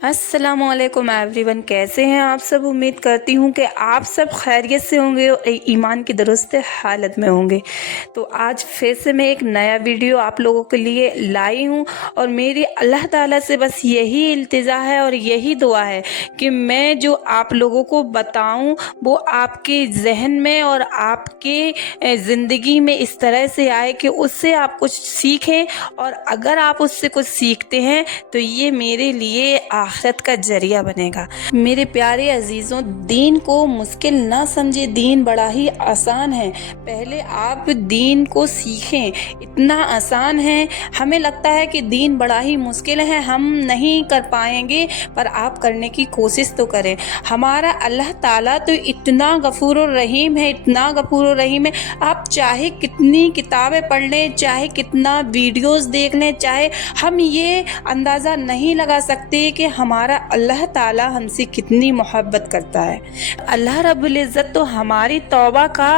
अस्सलाम वालेकुम एवरीवन, कैसे हैं आप सब। उम्मीद करती हूँ कि आप सब खैरियत से होंगे और ईमान की दुरुस्त हालत में होंगे। तो आज फिर से मैं एक नया वीडियो आप लोगों के लिए लाई हूँ और मेरी अल्लाह ताला से बस यही इल्तिजा है और यही दुआ है कि मैं जो आप लोगों को बताऊँ वो आपके जहन में और आपके ज़िंदगी में इस तरह से आए कि उससे आप कुछ सीखें, और अगर आप उससे कुछ सीखते हैं तो ये मेरे लिए आखिरत का जरिया बनेगा। मेरे प्यारे अजीज़ों, दीन को मुश्किल ना समझे, दीन बड़ा ही आसान है। पहले आप दीन को सीखें, इतना आसान है। हमें लगता है कि दीन बड़ा ही मुश्किल है, हम नहीं कर पाएंगे, पर आप करने की कोशिश तो करें। हमारा अल्लाह ताला तो इतना गफूर और रहीम है, इतना गफूर और रहीम है। आप चाहे कितनी किताबें पढ़ लें, चाहे कितना वीडियोस देख लें, चाहे हम ये अंदाज़ा नहीं लगा सकते कि हमारा अल्लाह ताला हमसे कितनी मोहब्बत करता है। अल्लाह रब्बुल इज़्ज़त तो हमारी तौबा का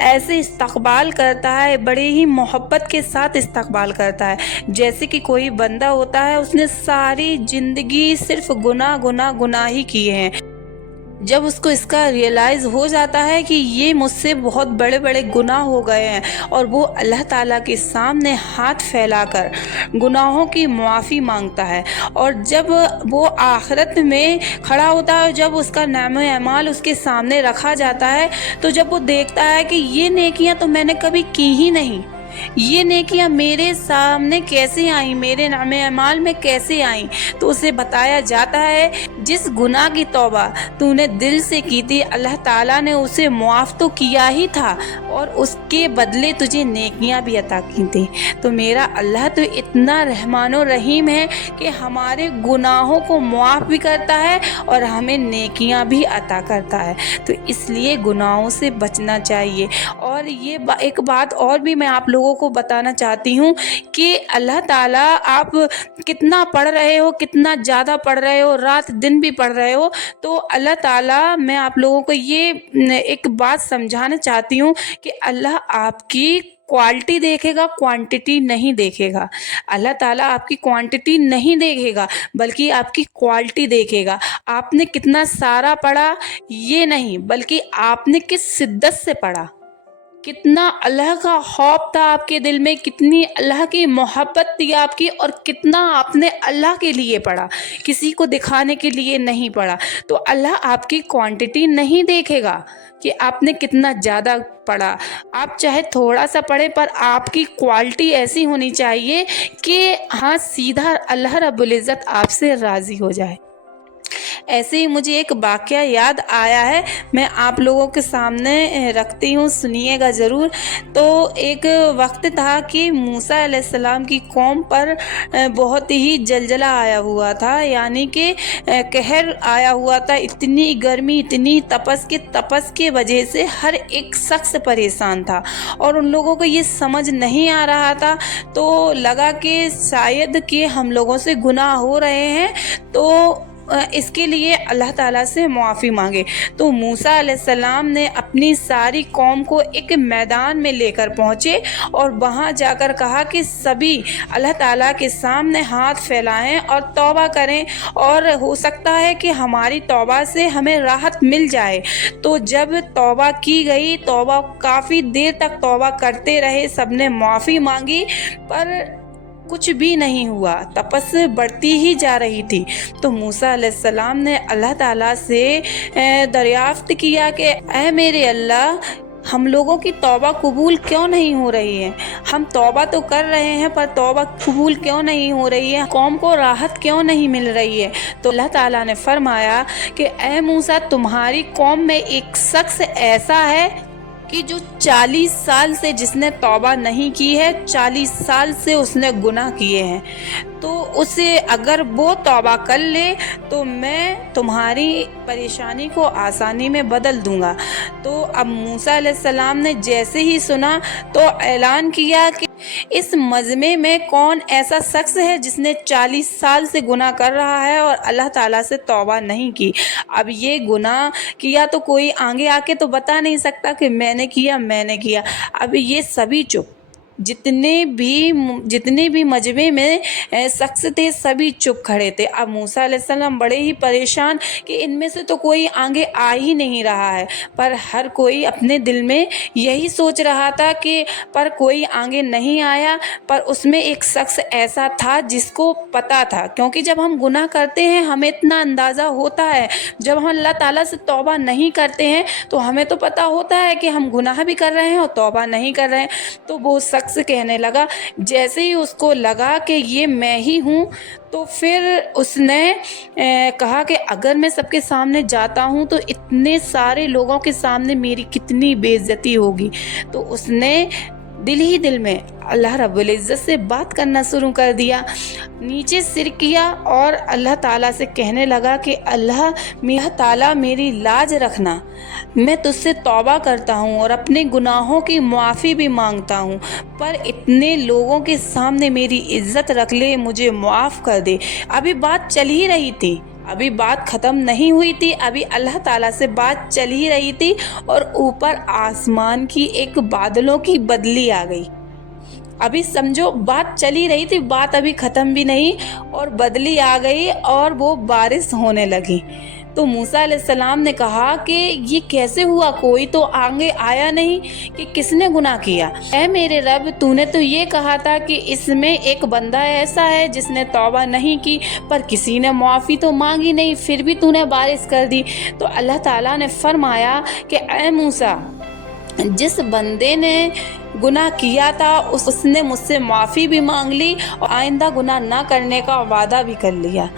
ऐसे इस्तकबाल करता है, बड़े ही मोहब्बत के साथ इस्तकबाल करता है। जैसे कि कोई बंदा होता है, उसने सारी ज़िंदगी सिर्फ गुनाह ही किए हैं। जब उसको इसका रियलाइज़ हो जाता है कि ये मुझसे बहुत बड़े बड़े गुनाह हो गए हैं, और वो अल्लाह ताला के सामने हाथ फैलाकर गुनाहों की मुआफ़ी मांगता है, और जब वो आखिरत में खड़ा होता है, जब उसका नाम-ए अमाल उसके सामने रखा जाता है, तो जब वो देखता है कि ये नेकियां तो मैंने कभी की ही नहीं, ये नेकियां मेरे सामने कैसे आई, मेरे नामे अमाल में कैसे आई, तो उसे बताया जाता है जिस गुनाह की तौबा तूने दिल से की थी, अल्लाह ताला ने उसे मुआफ़ तो किया ही था और उसके बदले तुझे नेकियां भी अता की थी। तो मेरा अल्लाह तो इतना रहमान और रहीम है कि हमारे गुनाहों को मुआफ़ भी करता है और हमें नेकियां भी अता करता है। तो इसलिए गुनाहों से बचना चाहिए। और ये एक बात और भी मैं आप लोगों को बताना चाहती हूँ कि अल्लाह ताला, आप कितना पढ़ रहे हो, कितना ज़्यादा पढ़ रहे हो, रात दिन भी पढ़ रहे हो, तो अल्लाह ताला, मैं आप लोगों को ये एक बात समझाना चाहती हूँ कि अल्लाह आपकी क्वालिटी देखेगा, क्वांटिटी नहीं देखेगा। अल्लाह ताला आपकी क्वांटिटी नहीं देखेगा, बल्कि आपकी क्वालिटी देखेगा। आपने कितना सारा पढ़ा ये नहीं, बल्कि आपने किस शिद्दत से पढ़ा, कितना अल्लाह का खौफ था आपके दिल में, कितनी अल्लाह की मोहब्बत थी आपकी, और कितना आपने अल्लाह के लिए पढ़ा, किसी को दिखाने के लिए नहीं पढ़ा। तो अल्लाह आपकी क्वांटिटी नहीं देखेगा कि आपने कितना ज़्यादा पढ़ा। आप चाहे थोड़ा सा पढ़े, पर आपकी क्वालिटी ऐसी होनी चाहिए कि हाँ, सीधा अल्लाह रब्बुल इज़्ज़त आपसे राज़ी हो जाए। ऐसे ही मुझे एक वाक़या याद आया है, मैं आप लोगों के सामने रखती हूँ, सुनिएगा ज़रूर। तो एक वक्त था कि मूसा अलैहिस्सलाम की कौम पर बहुत ही जलजला आया हुआ था, यानी कि कहर आया हुआ था। इतनी गर्मी, इतनी तपस के वजह से हर एक शख्स परेशान था, और उन लोगों को ये समझ नहीं आ रहा था। तो लगा कि शायद कि हम लोगों से गुनाह हो रहे हैं, तो इसके लिए अल्लाह ताला से मुआफ़ी मांगे। तो मूसा अलैहिस्सलाम ने अपनी सारी कौम को एक मैदान में लेकर पहुँचे, और वहाँ जाकर कहा कि सभी अल्लाह ताला के सामने हाथ फैलाएं और तौबा करें, और हो सकता है कि हमारी तौबा से हमें राहत मिल जाए। तो जब तौबा की गई, तौबा काफ़ी देर तक तौबा करते रहे, सबने मुआफ़ी मांगी, पर कुछ भी नहीं हुआ, तपस बढ़ती ही जा रही थी। तो मूसा अलैहिस्सलाम ने अल्लाह ताला से दरियाफ्त किया कि ऐ मेरे अल्लाह, हम लोगों की तौबा कबूल क्यों नहीं हो रही है, हम तौबा तो कर रहे हैं पर तौबा कबूल क्यों नहीं हो रही है, कौम को राहत क्यों नहीं मिल रही है। तो अल्लाह ताला ने फरमाया कि ऐ मूसा, तुम्हारी कौम में एक शख्स ऐसा है कि जो 40 साल से जिसने तौबा नहीं की है, 40 साल से उसने गुनाह किए हैं, तो उसे अगर वो तौबा कर ले तो मैं तुम्हारी परेशानी को आसानी में बदल दूंगा। तो अब मूसा अलैहिस्सलाम ने जैसे ही सुना तो ऐलान किया कि इस मजमे में कौन ऐसा शख्स है जिसने 40 साल से गुनाह कर रहा है और अल्लाह ताला से तौबा नहीं की। अब ये गुनाह किया तो कोई आगे आके तो बता नहीं सकता कि मैंने किया। अब ये सभी चुप। जितने भी मजमे में शख्स थे सभी चुप खड़े थे। अब मूसा अलैहिस्सलाम बड़े ही परेशान कि इनमें से तो कोई आगे आ ही नहीं रहा है, पर हर कोई अपने दिल में यही सोच रहा था कि पर कोई आगे नहीं आया। पर उसमें एक शख्स ऐसा था जिसको पता था, क्योंकि जब हम गुनाह करते हैं हमें इतना अंदाज़ा होता है, जब हम अल्लाह ताला से तौबा नहीं करते हैं तो हमें तो पता होता है कि हम गुनाह भी कर रहे हैं और तौबा नहीं कर रहे हैं। तो वो शख्स कहने लगा, जैसे ही उसको लगा कि ये मैं ही हूँ, तो फिर उसने कहा कि अगर मैं सबके सामने जाता हूँ तो इतने सारे लोगों के सामने मेरी कितनी बेइज्जती होगी। तो उसने दिल ही दिल में अल्लाह रब्बुल इज़्ज़त से बात करना शुरू कर दिया, नीचे सिर किया और अल्लाह ताला से कहने लगा कि अल्लाह ताला मेरी लाज रखना, मैं तुझसे तौबा करता हूँ और अपने गुनाहों की मुआफ़ी भी मांगता हूँ, पर इतने लोगों के सामने मेरी इज़्ज़त रख ले, मुझे मुआफ़ कर दे। अभी बात चल ही रही थी, अभी बात ख़त्म नहीं हुई थी, अभी अल्लाह ताला से बात चल ही रही थी और ऊपर आसमान की एक बादलों की बदली आ गई। अभी समझो बात चली रही थी, बात अभी ख़त्म भी नहीं और बदली आ गई और वो बारिश होने लगी। तो मूसा अलैहिस्सलाम ने कहा कि ये कैसे हुआ, कोई तो आगे आया नहीं कि किसने गुनाह किया। ऐ मेरे रब, तूने तो ये कहा था कि इसमें एक बंदा ऐसा है जिसने तौबा नहीं की, पर किसी ने मुआफ़ी तो मांगी नहीं, फिर भी तूने बारिश कर दी। तो अल्लाह ताला ने फरमाया कि ऐ मूसा, जिस बंदे ने गुनाह किया था उसने मुझसे माफ़ी भी मांग ली और आइंदा गुनाह ना करने का वादा भी कर लिया।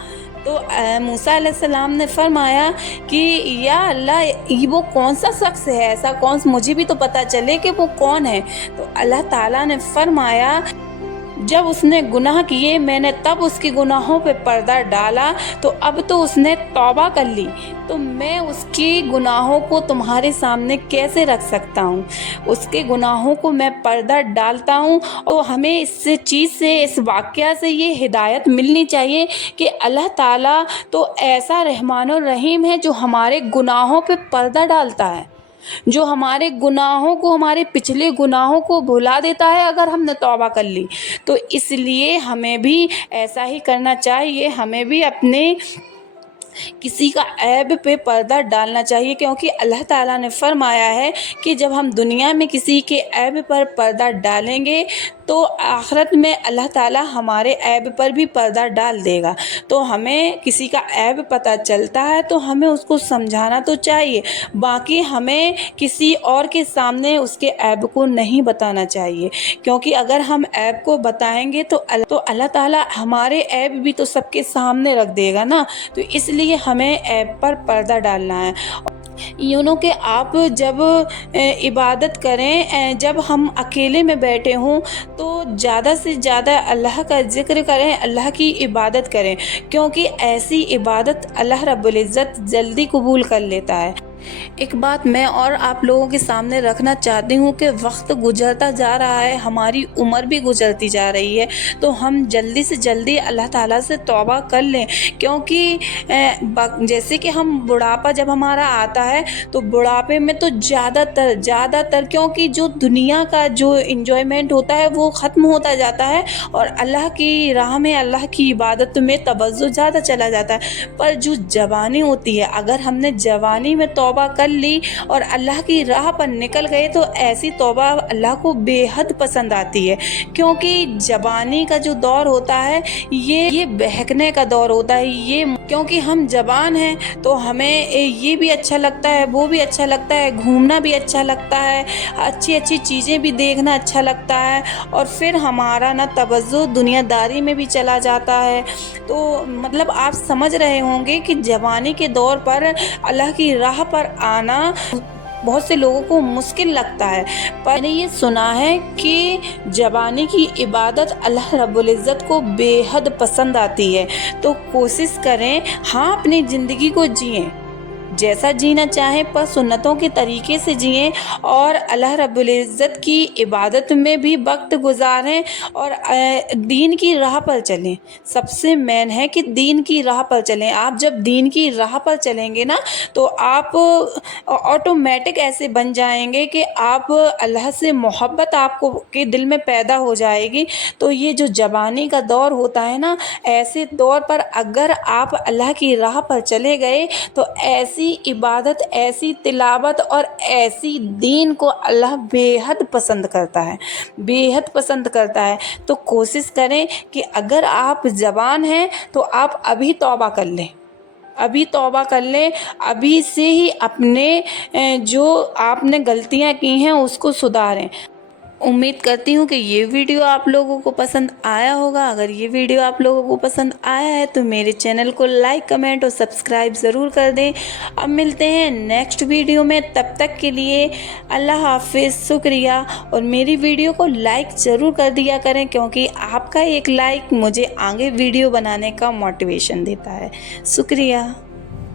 तो मूसा अलैहिस्सलाम ने फरमाया कि या अल्लाह, वो कौन सा शख्स है ऐसा, कौन, मुझे भी तो पता चले कि वो कौन है। तो अल्लाह ताला ने फरमाया, जब उसने गुनाह किए मैंने तब उसके गुनाहों पे पर्दा डाला, तो अब तो उसने तौबा कर ली, तो मैं उसके गुनाहों को तुम्हारे सामने कैसे रख सकता हूँ। उसके गुनाहों को मैं पर्दा डालता हूँ। तो हमें इस चीज़ से, इस वाक़या से ये हिदायत मिलनी चाहिए कि अल्लाह ताला तो ऐसा रहमान और रहीम है जो हमारे गुनाहों पे पर्दा डालता है, जो हमारे गुनाहों को, हमारे पिछले गुनाहों को भुला देता है अगर हमने तौबा कर ली। तो इसलिए हमें भी ऐसा ही करना चाहिए, हमें भी अपने किसी का ऐब पे पर्दा डालना चाहिए, क्योंकि अल्लाह ताला ने फरमाया है कि जब हम दुनिया में किसी के ऐब पर पर्दा डालेंगे तो आखिरत में अल्लाह ताला हमारे ऐब पर भी पर्दा डाल देगा। तो हमें किसी का ऐब पता चलता है तो हमें उसको समझाना तो चाहिए, बाकी हमें किसी और के सामने उसके ऐब को नहीं बताना चाहिए, क्योंकि अगर हम ऐब को बताएंगे तो अल्लाह ताला हमारे ऐब भी तो सबके सामने रख देगा ना। तो इसलिए हमें ऐब पर पर्दा डालना है। यूँ कि आप जब इबादत करें, जब हम अकेले में बैठे हों तो ज़्यादा से ज़्यादा अल्लाह का ज़िक्र करें, अल्लाह की इबादत करें, क्योंकि ऐसी इबादत अल्लाह रब्बुल इज़्ज़त जल्दी कबूल कर लेता है। एक बात मैं और आप लोगों के सामने रखना चाहती हूँ कि वक्त गुजरता जा रहा है, हमारी उम्र भी गुजरती जा रही है, तो हम जल्दी से जल्दी अल्लाह ताला से तौबा कर लें, क्योंकि जैसे कि हम बुढ़ापा जब हमारा आता है तो बुढ़ापे में तो ज़्यादातर क्योंकि जो दुनिया का जो इंजॉयमेंट होता है वो ख़त्म होता जाता है और अल्लाह की राह में, अल्लाह की इबादत में तवज्जो ज़्यादा चला जाता है। पर जो जवानी होती है, अगर हमने जवानी में तौबा कर ली और अल्लाह की राह पर निकल गए तो ऐसी तौबा अल्लाह को बेहद पसंद आती है, क्योंकि जवानी का जो दौर होता है ये बहकने का दौर होता है। ये क्योंकि हम जवान हैं तो हमें ये भी अच्छा लगता है, वो भी अच्छा लगता है, घूमना भी अच्छा लगता है, अच्छी चीज़ें भी देखना अच्छा लगता है, और फिर हमारा ना तवज्जो दुनियादारी में भी चला जाता है। तो मतलब आप समझ रहे होंगे कि जवानी के दौर पर अल्लाह की राह पर आना बहुत से लोगों को मुश्किल लगता है। पर मैंने ये सुना है कि जवानी की इबादत अल्लाह रब्बुल इज़्ज़त को बेहद पसंद आती है। तो कोशिश करें, हाँ, अपनी ज़िंदगी को जिएं, जैसा जीना चाहें पर सुन्नतों के तरीके से जिएं और अल्लाह रब्बुल इज़्ज़त की इबादत में भी वक्त गुजारें और दीन की राह पर चलें। सबसे मेन है कि दीन की राह पर चलें। आप जब दीन की राह पर चलेंगे ना तो आप ऑटोमेटिक ऐसे बन जाएंगे कि आप अल्लाह से मोहब्बत आपको के दिल में पैदा हो जाएगी। तो ये जो जवानी का दौर होता है ना, ऐसे दौर पर अगर आप अल्लाह की राह पर चले गए तो ऐसी इबादत, ऐसी तिलावत और ऐसी दीन को अल्लाह बेहद पसंद करता है, बेहद पसंद करता है। तो कोशिश करें कि अगर आप जवान हैं तो आप अभी तौबा कर लें, अभी तौबा कर लें, अभी से ही अपने जो आपने गलतियां की हैं उसको सुधारें। उम्मीद करती हूँ कि ये वीडियो आप लोगों को पसंद आया होगा। अगर ये वीडियो आप लोगों को पसंद आया है तो मेरे चैनल को लाइक, कमेंट और सब्सक्राइब ज़रूर कर दें। अब मिलते हैं नेक्स्ट वीडियो में, तब तक के लिए अल्लाह हाफिज़, शुक्रिया। और मेरी वीडियो को लाइक ज़रूर कर दिया करें क्योंकि आपका एक लाइक मुझे आगे वीडियो बनाने का मोटिवेशन देता है। शुक्रिया।